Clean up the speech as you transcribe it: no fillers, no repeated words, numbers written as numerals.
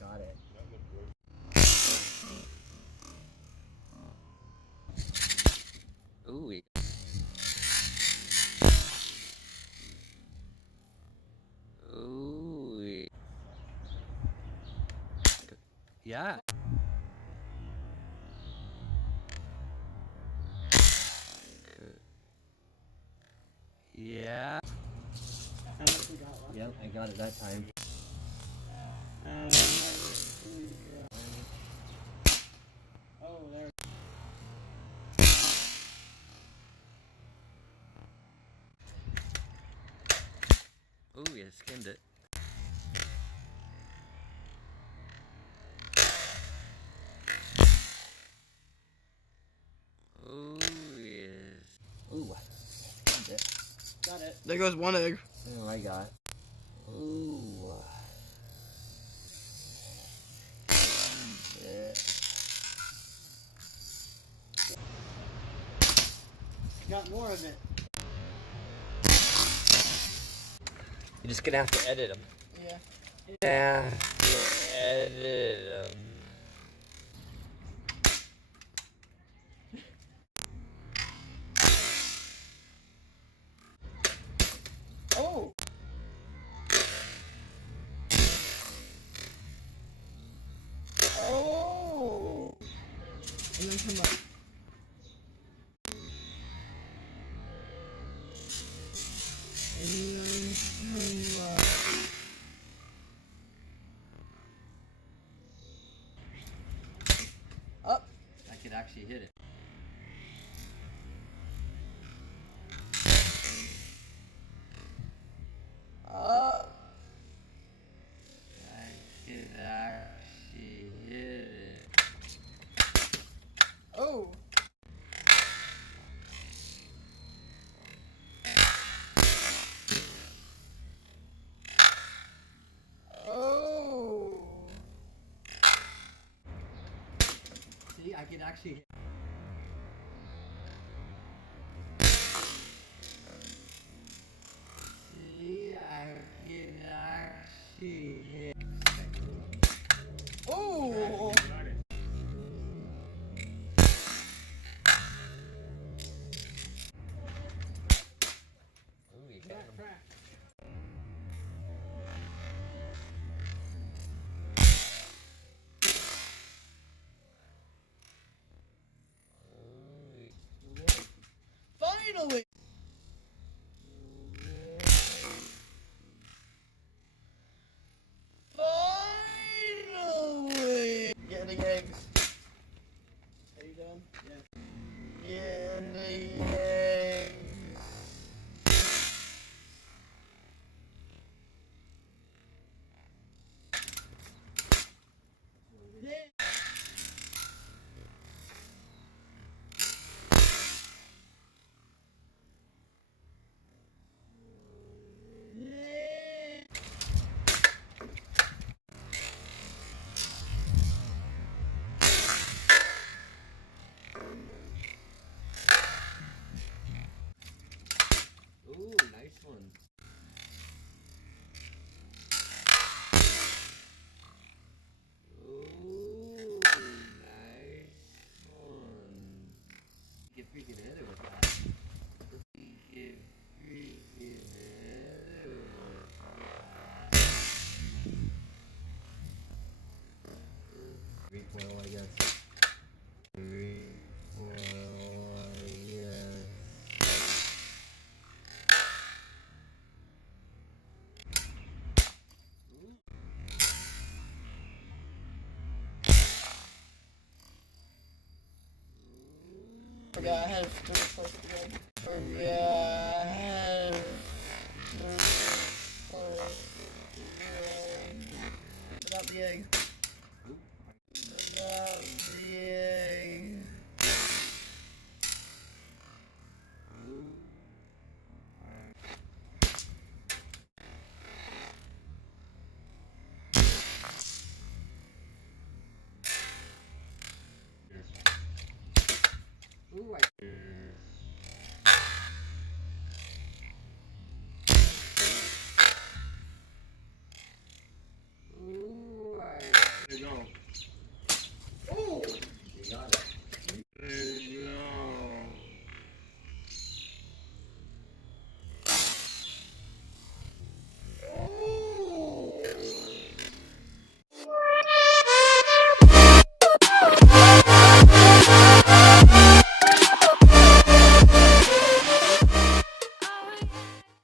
Got it. Ooh. Ooh. Yeah. Yeah. Yep, I got it that time. Oh, there. Ooh, you skimmed it. Ooh, yes. Ooh, skimmed it. Got it. There goes one egg. Oh, I got it. Ooh. Got more of it. You're just gonna have to edit them. Yeah. Yeah. Edit them. Oh. Oh. And then come up. And then come up. Up. I could actually hit it. Up. I could actually hit it. Oh. Oh. See, I could actually hit. See, I could actually hit. Oh. Ooh, you got him. Finally. Finally. Getting eggs. Are you done? Yeah. Getting eggs. Ooh, nice one. Ooh, nice one. You can freaking hit it with that. You can freaking hit it with that. Recoil, I guess. Recoil, I guess. Forgot I had three close together. Forgot I had three close together. Without the egg. Without the egg. Ooh, I no.